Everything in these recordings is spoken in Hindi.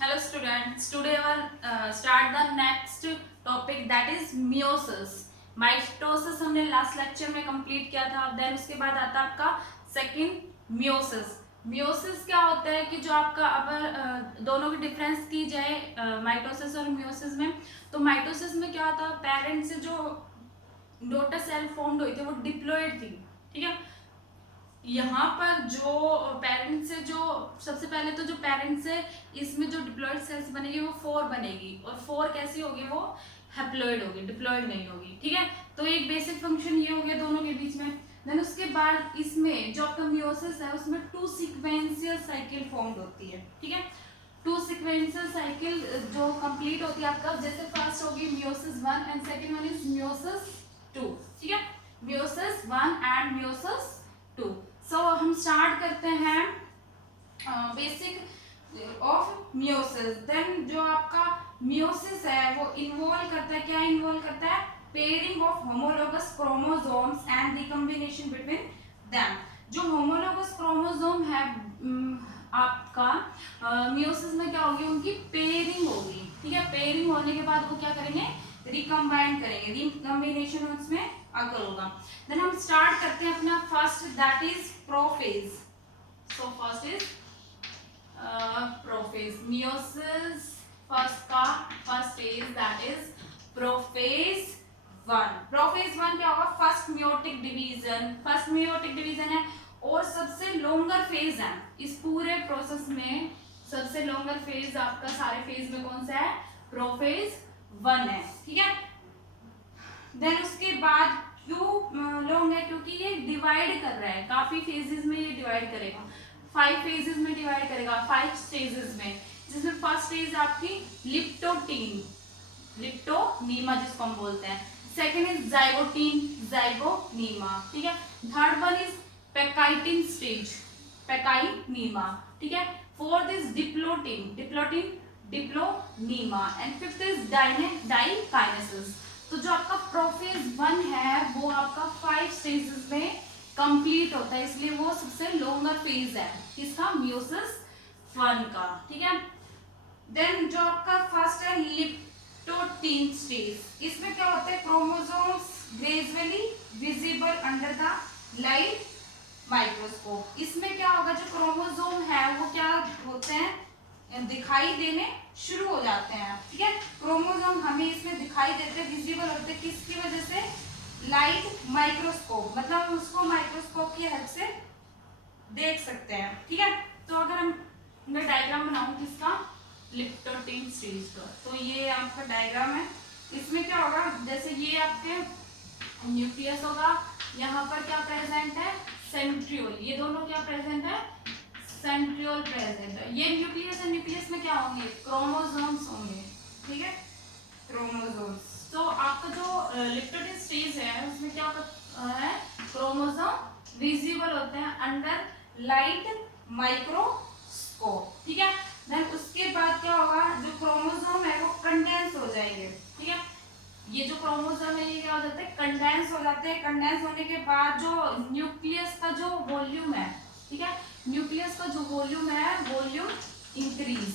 Hello students, today I will start the next topic that is meiosis. Mitosis हमने लास्ट लेक्चर में कंप्लीट किया था. देन उसके बाद आता है आपका सेकंड मियोसिस. मियोसिस क्या होता है कि जो आपका अब दोनों की डिफरेंस की जाए माइटोसिस और मियोसिस में, तो माइटोसिस में क्या होता है, पेरेंट से जो डॉटर सेल फॉर्म्ड हुई थी वो डिप्लॉयड थी. ठीक है, यहाँ पर जो पेरेंट्स से जो सबसे पहले तो जो पेरेंट्स से इसमें जो डिप्लॉयड सेल्स बनेगी वो 4 बनेगी, और 4 कैसी होगी, वो हैप्लॉयड होगी, डिप्लॉयड नहीं होगी. ठीक है, तो एक बेसिक फंक्शन ये हो गया दोनों के बीच में. देन उसके बाद इसमें जो आपका मियोसिस है उसमें 2 सीक्वेंशियल साइकिल फॉर्म्ड होती है. ठीक है, 2 सीक्वेंशियल साइकिल जो कंप्लीट होती है आपका, जैसे फर्स्ट होगी meiosis 1 and second one is meiosis 2. ठीक है, मियोसिस 1 एंड मियोसिस 2. सो हम स्टार्ट करते हैं बेसिक ऑफ मियोसिस. देन जो आपका मियोसिस है वो इन्वॉल्व करता है, क्या इन्वॉल्व करता है, pairing of homologous chromosomes and recombination between them. जो होमोलोगस क्रोमोसोम है आपका मियोसिस में क्या होगी, उनकी पेयरिंग होगी. ठीक है, पेयरिंग होने के बाद वो क्या करेंगे, रिकम्बाइन करेंगे, रिकम्बिनेशन उसमें अगर होगा. देन हम स्टार्ट करते हैं अपना first, that is prophase. So first is prophase. Meiosis first stage that is prophase 1. Prophase 1 क्या होगा, first meiotic division. First meiotic division है और सबसे लॉन्गर फेज है इस पूरे प्रोसेस में. सबसे लॉन्गर फेज आपका सारे फेज में कौन सा है, प्रोफेज 1 है. ठीक है, देन उसके बाद क्यों लॉन्ग है, क्योंकि ये डिवाइड कर रहा है काफी फेजेस में. ये डिवाइड करेगा 5 फेजेस में, डिवाइड करेगा 5 स्टेजेस में, जिसमें फर्स्ट स्टेज आपकी लिप्टोटीन, लिप्टोनीमा जिसको हम बोलते हैं. Second is zygotene, zygonema. ठीक है, third one is pachytene stage, pachynema. ठीक है, fourth is diplotene, diplonema, and fifth is diakinesis. तो जो आपका प्रोफेज 1 है वो आपका 5 स्टेजेस में कंप्लीट होता है, इसलिए वो सबसे लॉन्गर फेज है किसका, मियोसिस 1 का. ठीक है, देन जो आपका फर्स्ट है लिप्टोटीन स्टेज. इसमें क्या होता है, chromosomes gradually visible under the light microscope. इसमें क्या होगा, जो क्रोमोसोम है वो क्या होते हैं, दिखाई देने शुरू हो जाते हैं. ठीक है, क्रोमोसोम हमें इसमें दिखाई देते हैं, विजिबल होते हैं, किसकी वजह से, लाइट माइक्रोस्कोप, मतलब हम उसको माइक्रोस्कोप की हेल्प से देख सकते हैं. ठीक है, तो अगर हम मैं डायग्राम बनाऊं किसका, लिप्टोटीन स्टेज का, तो ये आपका डायग्राम है. इसमें क्या होगा, जैसे ये आपके न्यूक्लियस होगा, यहाँ पर क्या प्रेजेंट है, सेंट्रियोल. ये दोनों क्या प्रेजेंट है, सेंट्रियोल प्रेजेंट है. ये न्यूक्लियस है, न्यूक्लियस में क्या होंगे, क्रोमोसोम्स होंगे. ठीक है, क्रोमोसोम्स. तो आपका जो लिप्टोटीन स्टेज है उसमें क्या है, क्रोमोसोम विजिबल होते हैं अंडर लाइट माइक्रोस्कोप. ठीक है, देन उसके बाद क्या होगा, जो क्रोमोसोम है वो कंडेंस हो जाएंगे. ठीक है, ये जो क्रोमोसोम है ये क्या हो जाता है, कंडेंस हो जाते हैं. कंडेंस होने के बाद जो न्यूक्लियस का जो वॉल्यूम है, ठीक है, न्यूक्लियस का जो वॉल्यूम है, वॉल्यूम इंक्रीज,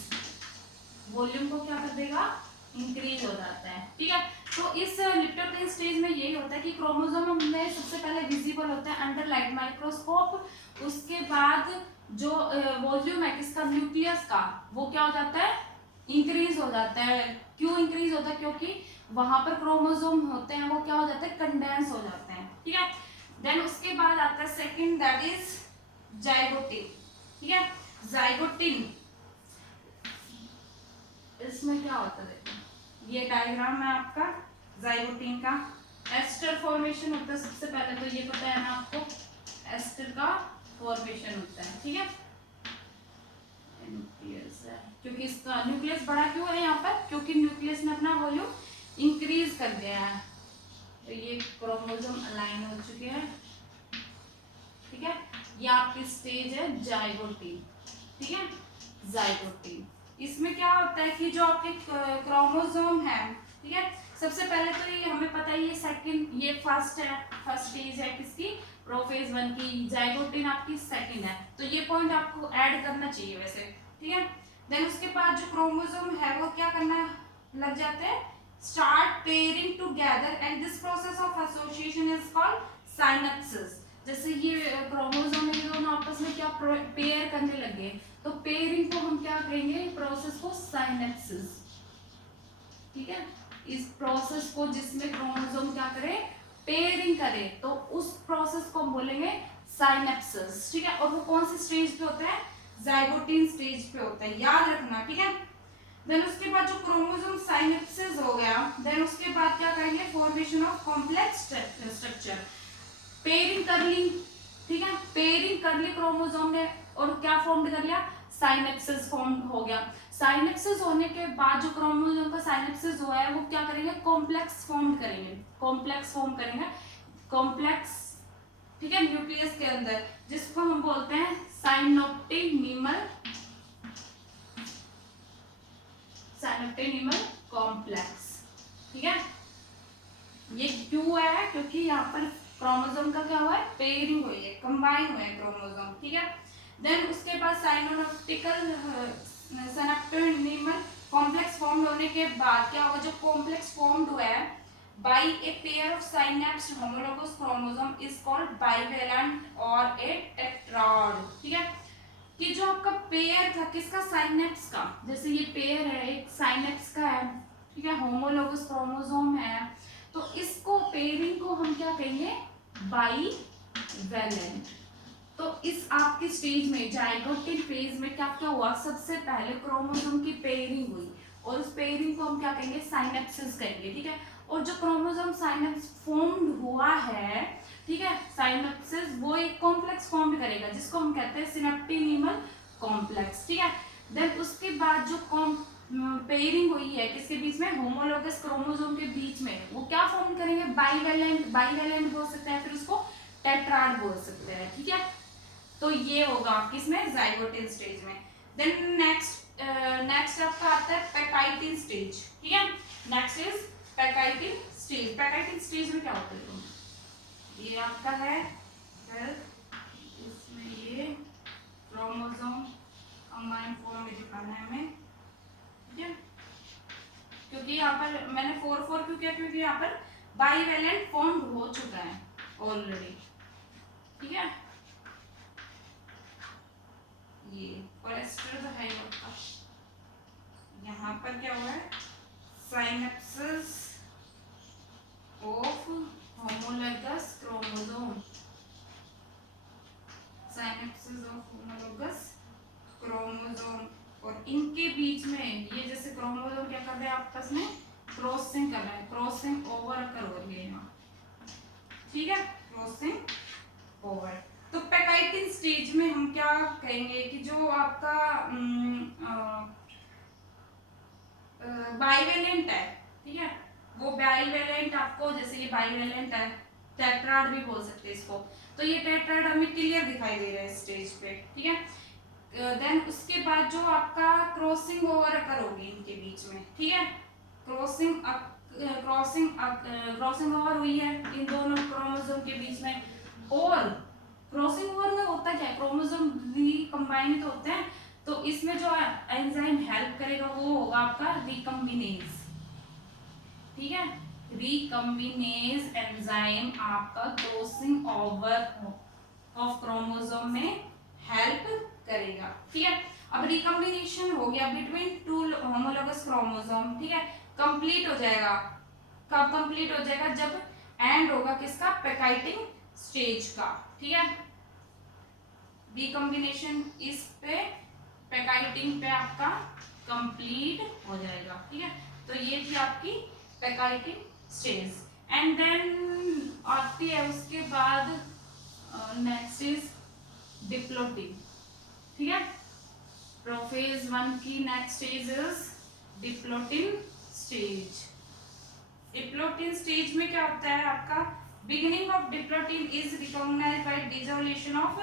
वॉल्यूम को क्या कर देगा, इंक्रीज हो जाता है. ठीक है, तो इस लिप्टोटीन स्टेज में यही होता है कि क्रोमोसोम में सबसे पहले विजिबल होता है अंडर लाइट माइक्रोस्कोप. उसके बाद जो वॉल्यूम है किसका, न्यूक्लियस का, वो क्या हो जाता है, इंक्रीज हो जाता है. क्यों इंक्रीज होता है, क्योंकि वहां पर क्रोमोसोम होते हैं वो क्या हो जाते हैं, कंडेंस हो जाते हैं. ठीक है, देन उसके बाद आता है सेकंड, दैट इज जाइगोटिन. ठीक है, जाइगोटिन इसमें क्या होता है, देखो ये डायग्राम है आपका जाइगोटिन का. एस्टर फॉर्मेशन होता है सबसे पहले, तो ये पता है ना आपको, एस्टर का फॉर्मेशन होता है. ठीक है, न्यूक्लियस है, क्योंकि इसका न्यूक्लियस बड़ा क्यों है यहाँ पर, क्योंकि न्यूक्लियस ने अपना वॉल्यूम इंक्रीज कर दिया है. तो ये क्रोमोसोम अलाइन हो चुके हैं. ठीक है, ये आपकी स्टेज है जाइगोटीन. ठीक है, जाइगोटीन. इसमें क्या होता है कि जो आपके क्रोमोसोम है, ठीक है, सबसे पहले तो ये हमें पता है, ये सेकंड, ये फर्स्ट है, फर्स्ट स्टेज है किसकी, प्रोफेज 1 की. जाइगोटीन आपकी सेकंड है, तो ये पॉइंट आपको ऐड करना चाहिए वैसे. ठीक है, देन उसके बाद जो क्रोमोसोम है वो क्या करना लग जाते हैं, start pairing together and this process of association is called synapsis. जैसे ये क्रोमोसोम है, दोनों आपस में क्या पेयर करने लगे, तो पेयरिंग को हम क्या कहेंगे, प्रोसेस को साइनेप्सिस। ठीक है, इस प्रोसेस को जिसमें क्रोमोसोम क्या करे, पेयरिंग करे, तो उस प्रोसेस को हम बोलेंगे साइनेप्सिस। ठीक है, और वो कौन सी स्टेज पे होता है, जाइगोटिन स्टेज पे होता है, याद रखना। ठीक है, देन उसके बाद जो क्रोमोसोम साइनेप्सिस हो गया, देन उसके बाद क्या करेंगे, formation of complex structure, pairing कर ली। ठीक है, पेयरिंग कर ली क्रोमोसोम ने और क्या फॉर्म कर लिया, साइनेप्सिस फॉर्म हो गया। साइनेप्सिस होने के बाद जो क्रोमोसोम का साइनेप्सिस हुआ है वो क्या करेंगे, कॉम्प्लेक्स फॉर्म करेंगे, कॉम्प्लेक्स फॉर्म करेंगे, कॉम्प्लेक्स। ठीक है, न्यूक्लियस के अंदर, जिसको हम बोलते हैं साइनोप्टिनिमल, साइनोप्टिनिमल कॉम्प्लेक्स। ठीक है, ये क्यों है, क्योंकि यहाँ पर क्रोमोसोम का क्या हुआ है, पेयरिंग हुई है, कंबाइन हुए हैं क्रोमोसोम। ठीक है, देन उसके बाद साइनोप्टिकल साइनोप्टिनिमल कॉम्प्लेक्स फॉर्म होने के बाद क्या होगा, जो कॉम्प्लेक्स फॉर्म्ड हुआ है by a pair of synapsed homologous chromosome is called bivalent और ए टेट्राड। ठीक है, कि जो आपका पेयर था किसका, साइनेप्स का, जैसे ये पेयर है एक साइनेप्स का है, ठीक है, होमोलोगस क्रोमोसोम है, तो इसको पेयरिंग को हम क्या कहेंगे, बाइवेलेंट। तो इस आपकी स्टेज में जाइगोटिक फेज में क्या क्या हुआ, सबसे पहले क्रोमोसोम की पेयरिंग हुई और उस पेयरिंग को हम क्या कहेंगे, साइनेप्सिस कहेंगे। ठीक है, और जो क्रोमोसोम साइनेप्स फॉर्म्ड हुआ है, ठीक है, साइनेप्सिस वो एक कॉम्प्लेक्स फॉर्म करेगा जिसको हम कहते हैं सिनेप्टिनिमल कॉम्प्लेक्स। ठीक है, देन उसके बाद जो पेयरिंग हुई है किसके बीच में, होमोलोगस क्रोमोसोम के बीच में, वो क्या फॉर्म करेंगे, बाइवेलेंट, बाइवेलेंट बोल सकते हैं, फिर उसको टेट्राड बोल सकते हैं। ठीक है, तो ये होगा किसमें, जाइगोटिन स्टेज में। देन नेक्स्ट आपका आता है पैकाइटिन स्टेज। ठीक है, नेक्स्ट इज पैकाइटिन स्टेज। पैकाइटिन स्टेज में क्या होता है, ये आपका है, फिर इसमें ये क्रोमोसोम कंबाइन फॉर्म में दिखाना है हमें। ठीक है, क्योंकि यहाँ पर मैंने 4 क्यों किया, क्योंकि यहाँ पर बाइवेलेंट फॉर्म हो चुका है ऑलरेडी। ठीक है, ये कोलेस्ट्रॉल तो है आपका, यहाँ पर क्या हुआ है, synapsis of homologous chromosome, synapsis of homologous chromosome, और इनके बीच में ये जैसे क्रोमोसोम क्या कर रहे हैं, आपस में क्रॉसिंग कर रहे हैं, क्रॉसिंग ओवर कर हो रही है यहाँ। ठीक है, क्रॉसिंग ओवर। तो पैकाइटिन स्टेज में हम क्या कहेंगे कि जो आपका बाइवेलेंट है, ठीक है, वो बाइवेलेंट आपको, जैसे ये बाइवेलेंट है, टेट्राड भी बोल सकते हैं इसको, तो ये टेट्राड हमें क्लियर दिखाई दे रहा है स्टेज पे। ठीक है, देन उसके बाद जो आपका क्रॉसिंग ओवर अकर होगी इनके बीच में। ठीक है, क्रॉसिंग ओवर हुई है इन दोनों क्रोमोसोम के बीच में, और क्रॉसिंग ओवर में होता क्या है, क्रोमोसोम रिकम्बाइंड होते हैं, तो इसमें जो एंजाइम हेल्प करेगा वो होगा आपका रिकम्बिनेज। ठीक है, रिकम्बिनेज एंजाइम आपका क्रॉसिंग ओवर ऑफ क्रोमोसोम में हेल्प करेगा। ठीक है, अब रिकम्बिनेशन हो गया बिटवीन टू होमोलोगस क्रोमोसोम। ठीक है, कंप्लीट हो जाएगा, कब कंप्लीट हो जाएगा, जब एंड होगा किसका, पैकाइटिन स्टेज का। ठीक है, रिकम्बिनेशन इस पे पैकाइटिन पे आपका कंप्लीट हो जाएगा। ठीक है, तो ये थी आपकी पैकाइटिन स्टेज। एंड देन आती है उसके बाद नेक्स्ट इज डिप्लोटिन। ठीक है, प्रोफेज 1 की next stage is diplotene stage. Diplotene stage में क्या होता है आपका, beginning of diplotene is recognised by dissolution of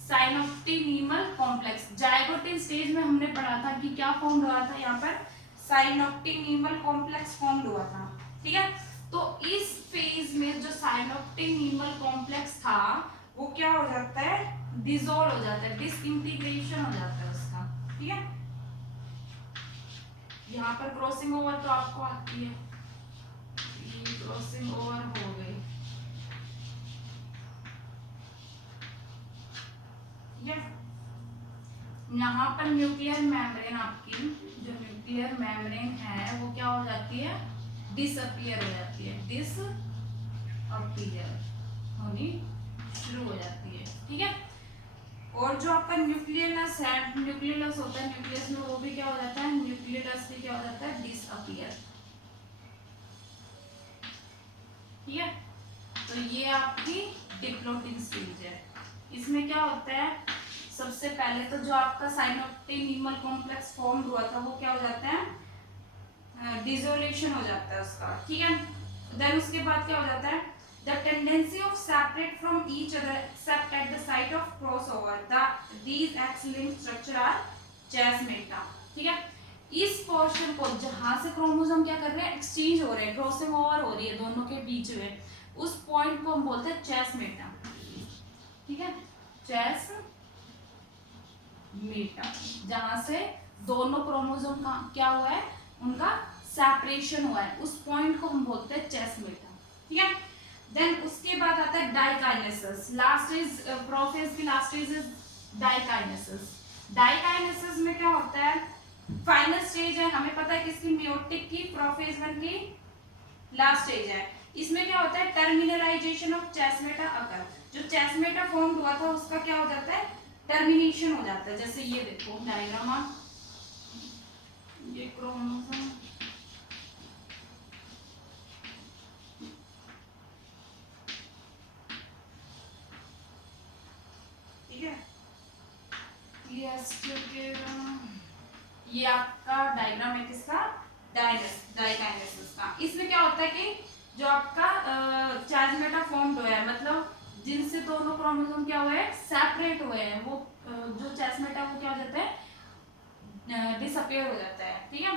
synaptonemal complex. Zygotene stage में हमने पढ़ा था कि क्या फॉर्म हुआ था, यहाँ पर साइनोप्टिनिमल कॉम्प्लेक्स फॉर्म हुआ था। ठीक है, तो इस फेज में जो साइनोप्टिनिमल कॉम्प्लेक्स था वो क्या हो जाता है, डिसॉल्व हो जाता है, डिसइंटीग्रेशन हो जाता है उसका। ठीक है, यहाँ पर क्रॉसिंग ओवर तो आपको आती है, ये क्रॉसिंग ओवर हो गई, यहाँ पर न्यूक्लियर मेम्ब्रेन, आपकी जो न्यूक्लियर मेम्ब्रेन है वो क्या हो जाती है, डिसअपियर हो जाती है, डिसअपियर होनी शुरू हो जाती है। ठीक है, और जो आपका न्यूक्लियस है, न्यूक्लियस होता है न्यूक्लियस में, वो भी क्या हो जाता है, न्यूक्लियस भी क्या हो जाता है, डिसअपियर। ठीक है, तो ये आपकी डिप्लोटिक स्टेज है। इसमें क्या होता है, सबसे पहले तो जो आपका साइनोप्टिक कॉम्प्लेक्स फॉर्म हुआ था वो क्या हो जाता है, डिसोल्यूशन हो जाता है उसका। ठीक है, देन उसके बाद क्या हो जाता है, the tendency of separate from each other except at the site of crossover, these X linked structure are chiasmata. ठीक है, इस पोर्शन को जहां से क्रोमोसोम क्या कर रहे हैं, एक्सचेंज हो रहे हैं, क्रॉसिंग ओवर हो रही है दोनों के बीच में, उस पॉइंट को हम बोलते हैं चेस्मेटा। ठीक है, चेस्मेटा, जहां से दोनों क्रोमोसोम का क्या हुआ है, उनका सेपरेशन हुआ है, उस पॉइंट को हम बोलते हैं चेस्मेटा। ठीक है, देन उसके बाद आता है डाइकाइनेसिस। लास्ट इज प्रोफेज की last stage is diakinesis. Diakinesis में क्या होता है, फाइनल स्टेज है, हमें पता है किसकी, मेयोटिक की, प्रोफेज वन की लास्ट स्टेज है। इसमें क्या होता है, टर्मिनलाइजेशन ऑफ चेस्मेटा अकर, जो चेस्मेटा फॉर्म हुआ था उसका क्या हो जाता है, टर्मिनेशन हो जाता है। जैसे ये देखो डायग्राम, आप ये क्रोमोसोम, ठीक है, ये आपका डायग्राम है किसका, डाइकाइनेसिस का। इसमें क्या होता है कि जो आपका चेस्मेटा फॉर्म हुआ है, मतलब जिनसे दोनों क्रोमोसोम क्या हुए हैं, सेपरेट हुए हैं, वो जो चेस्मेटा वो क्या हो जाता है, डिसअपियर हो जाता है। ठीक है,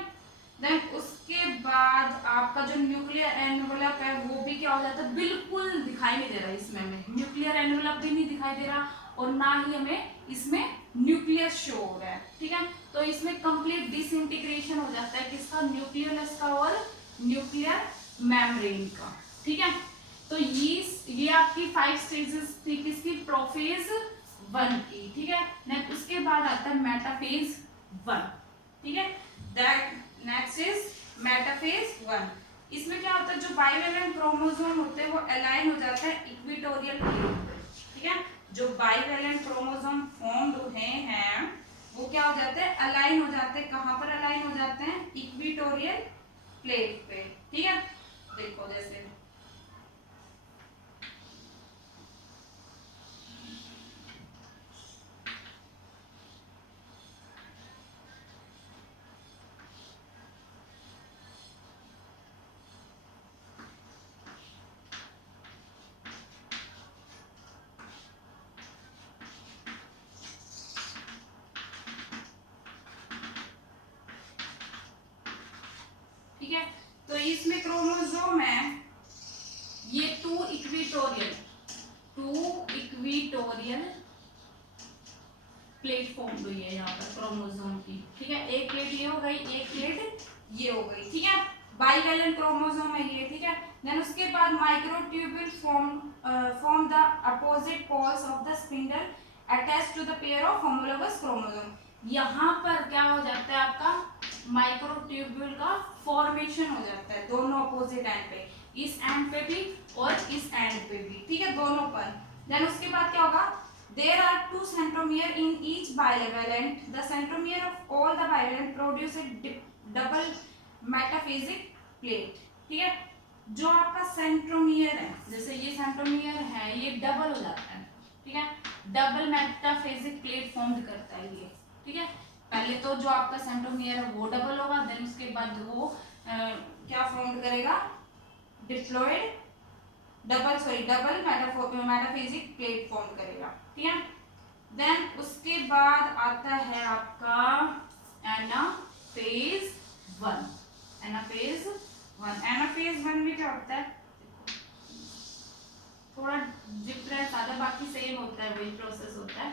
देन उसके बाद आपका जो न्यूक्लियर एनवेलप है वो भी क्या हो जाता है, बिल्कुल दिखाई नहीं दे रहा इसमें, हमें न्यूक्लियर एनवेलप भी नहीं दिखाई दे रहा, और ना ही हमें इसमें न्यूक्लियस शो हो रहा है। ठीक है, तो इसमें कंप्लीट डिसइंटीग्रेशन हो जाता है किसका, न्यूक्लियस का और न्यूक्लियर मेम्ब्रेन का। ठीक है, तो ये आपकी 5 स्टेजेस थी किसकी, प्रोफेज वन की। ठीक है, नेक्स्ट उसके बाद आता है मेटाफेज वन। ठीक है, that next is metaphase one. इसमें क्या होता है, जो बाइवेलेंट क्रोमोसोम होते हैं वो अलाइन हो जाते हैं इक्वेटोरियल प्लेन पे। ठीक है, जो बाइवेलेंट क्रोमोसोम फॉर्म हुए हैं वो क्या हो जाते हैं, अलाइन हो जाते हैं, कहां पर अलाइन हो जाते हैं, इक्वेटोरियल प्लेट पे। ठीक है, देखो जैसे ठीक है, तो इसमें क्रोमोसोम है ये टू इक्वेटोरियल प्लेटफॉर्म हुई है यहाँ पर क्रोमोसोम की। ठीक है, एक प्लेट ये हो गई, एक प्लेट ये हो गई। ठीक है, बाइवेलेंट क्रोमोसोम है ये। ठीक है, देन उसके बाद microtubule form the opposite poles of the spindle attached to the pair of homologous chromosome. यहाँ पर क्या हो जाता है, आपका माइक्रोट्यूब्यूल का फॉर्मेशन हो जाता है दोनों अपोजिट एंड पे, इस एंड पे भी और इस एंड पे भी। ठीक है, दोनों पर। देन उसके बाद क्या होगा, there are 2 centromere in each bivalent. The centromere of all the bivalent produce a double metaphasic plate. ठीक है, जो आपका सेंट्रोमियर है, जैसे ये सेंट्रोमियर है, ये डबल हो जाता है। ठीक है, डबल मेटाफेजिक प्लेट फॉर्म करता है ये। ठीक है, पहले तो जो आपका सेंट्रोमियर है वो डबल होगा, देन उसके बाद वो क्या फॉर्म करेगा, diploid double metaphasic plate form करेगा। ठीक है, देन उसके बाद आता है आपका एनाफेज वन। एनाफेज वन में क्या होता है, थोड़ा डिफरेंस आता है, बाकी सेम होता है, वही प्रोसेस होता है।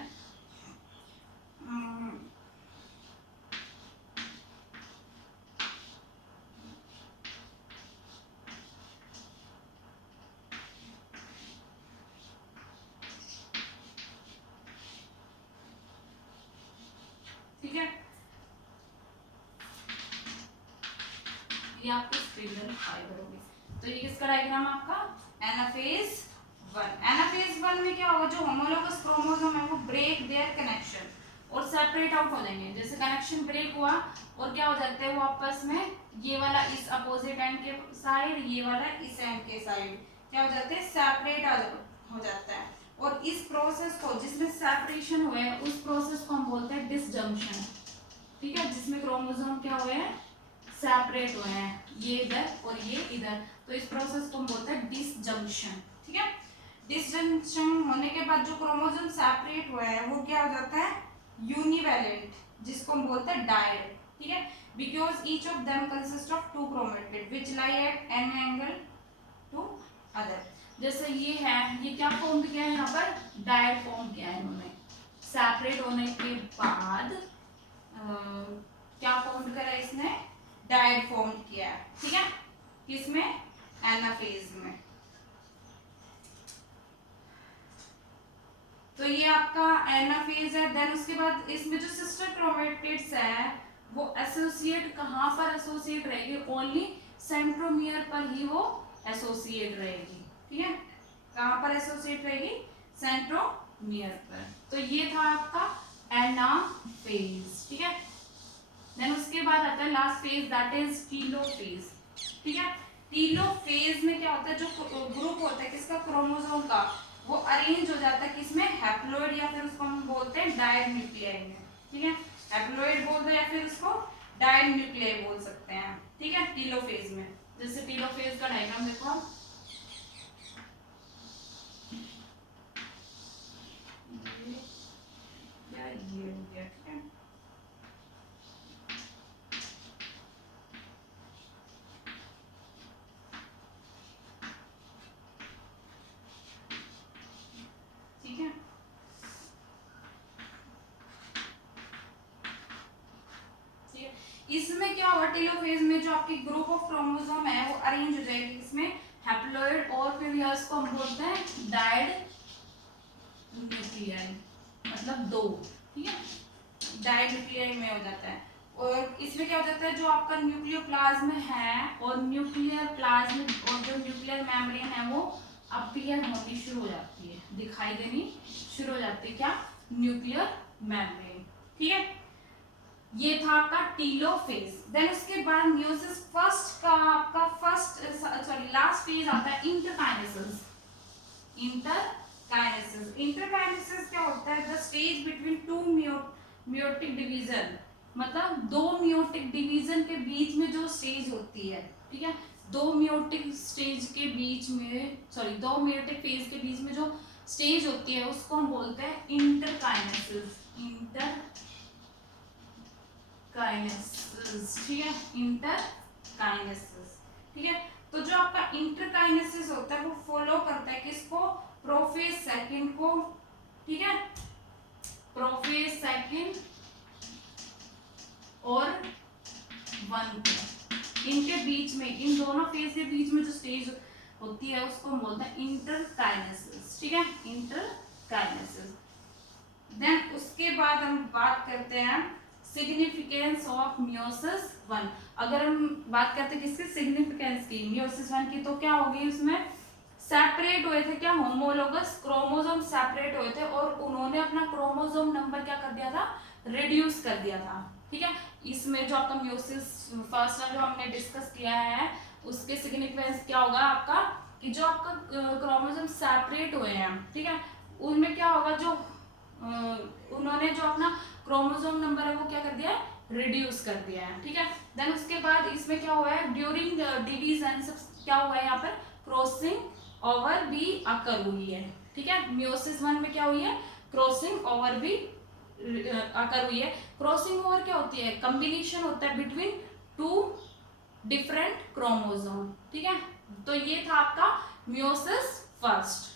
ये आपकी स्ट्रिंगल फाइबर होगी। तो ये किसका डायग्राम आपका एनाफेज 1। एनाफेज 1 में क्या होगा, जो होमोलोगस क्रोमोसोम है वो ब्रेक देयर कनेक्शन और सेपरेट आउट हो जाएंगे। जैसे कनेक्शन ब्रेक हुआ और क्या हो जाते हैं वो आपस में, ये वाला इस अपोजिट एंड के साइड, ये वाला इस एंड के साइड क्या हो जाते हैं, सेपरेट हो जाता है। और इस प्रोसेस को, जिसमें सेपरेशन हुए हैं, उस प्रोसेस को हम बोलते हैं डिसजंक्शन। ठीक है, जिसमें क्रोमोसोम क्या हुए हैं, सेपरेट हुए हैं, ये इधर और ये इधर, तो इस प्रोसेस को हम बोलते हैं डिसजंक्शन। ठीक है, डिसजंक्शन होने के बाद जो क्रोमोसोम सेपरेट हुए हैं वो क्या हो जाता है, यूनिवैलेंट, जिसको हम बोलते हैं डायड। ठीक है, because each of them consist of two chromatid which lie at an angle to other. जैसे ये है, ये क्या फॉर्म किया है, यहाँ पर डायड फॉर्म किया है इन्होंने। सेपरेट होने के बाद क्या फॉर्म करा है इसने, डायड फॉर्म किया है। ठीक है, किसमें, एनाफेज में। तो ये आपका एनाफेज है। देन उसके बाद इसमें जो सिस्टर क्रोमेटिड्स है वो एसोसिएट कहाँ पर एसोसिएट रहेगी, ओनली सेंट्रोमियर पर ही वो एसोसिएट रहेगी। ठीक है, कहाँ पर एसोसिएट रहेगी, सेंट्रोमियर पर। तो ये था आपका एनाफेज। ठीक है, देन उसके बाद आता है last phase, that is telophase. ठीक है, टीलोफेज में क्या होता है, जो ग्रुप होता है किसका, क्रोमोसोम का, वो अरेंज हो जाता है किसमें, हैप्लॉइड, या फिर उसको हम बोलते हैं डायड न्यूक्लियाई में। ठीक है, हैप्लॉइड बोल दो या फिर उसको डायड न्यूक्लियाई बोल सकते हैं। ठीक है, टीलोफेज में। जैसे टीलोफेज का डायग्राम देखो आप, ये हो गया। ठीक है, ठीक है, इसमें क्या होगा, टेलोफेज में जो आपकी ग्रुप ऑफ क्रोमोसोम है वो अरेंज हो जाएगी इसमें हैप्लॉइड, और फिर इसको हम बोलते हैं डायड न्यूक्लियाई, मतलब दो। ठीक है, डायड न्यूक्लियाई में हो जाता है। और इसमें क्या हो जाता है, जो आपका न्यूक्लियोप्लाज्म है और न्यूक्लियर प्लाज्म और जो न्यूक्लियर मेम्ब्रेन है वो अपीयर होनी शुरू हो जाती है, दिखाई देनी शुरू हो जाती है, क्या, न्यूक्लियर मेम्ब्रेन। ठीक है, ये था आपका टीलोफेज। देन उसके बाद मियोसिस फर्स्ट का आपका लास्ट फेज आता है इंटरकाइनेसिस। इंटरकाइनेसिस क्या होता है, the stage between two meiotic division, मतलब दो मियोटिक डिवीजन के बीच में जो स्टेज होती है। ठीक है, दो मियोटिक स्टेज के बीच में, दो मियोटिक फेज के बीच में जो स्टेज होती है उसको हम बोलते हैं इंटरकाइनेसिस। ठीक है, इंटरकाइनेसिस। ठीक है, तो जो आपका इंटरकाइनेसिस होता है वो फॉलो करता है किसको, प्रोफेज सेकंड को। ठीक है, प्रोफेज सेकंड और 1 को, इनके बीच में, इन दोनों फेज के बीच में जो स्टेज होती है उसको हम बोलते हैं इंटरकाइनेसिस। ठीक है, इंटरकाइनेसिस। देन उसके बाद हम बात करते हैं सिग्निफिकेंस ऑफ मियोसिस 1। अगर हम बात करते हैं किसकी, सिग्निफिकेंस की, मियोसिस 1 की, तो क्या होगी, उसमें सेपरेट हुए थे क्या, होमोलोगस क्रोमोसोम सेपरेट हुए थे और उन्होंने अपना क्रोमोसोम नंबर क्या कर दिया था, रिड्यूस कर दिया था। ठीक है, इसमें जो आपका मियोसिस फर्स्ट जो हमने डिस्कस किया है उसके सिग्निफिकेंस क्या होगा आपका, कि जो आपका क्रोमोसोम सेपरेट हुए हैं, ठीक है, उनमें क्या होगा, जो उन्होंने जो अपना क्रोमोसोम नंबर है वो क्या कर दिया है, रिड्यूस कर दिया है। ठीक है, देन उसके बाद इसमें क्या हुआ है, ड्यूरिंग डिवीजन क्या हुआ है, यहाँ पर क्रॉसिंग ओवर भी अकर हुई है। ठीक है, मियोसिस 1 में क्या हुई है, क्रॉसिंग ओवर भी अकर हुई है। क्रॉसिंग ओवर क्या होती है, कॉम्बिनेशन होता है बिटवीन टू डिफरेंट क्रोमोसोम। ठीक है, तो ये था आपका मियोसिस फर्स्ट।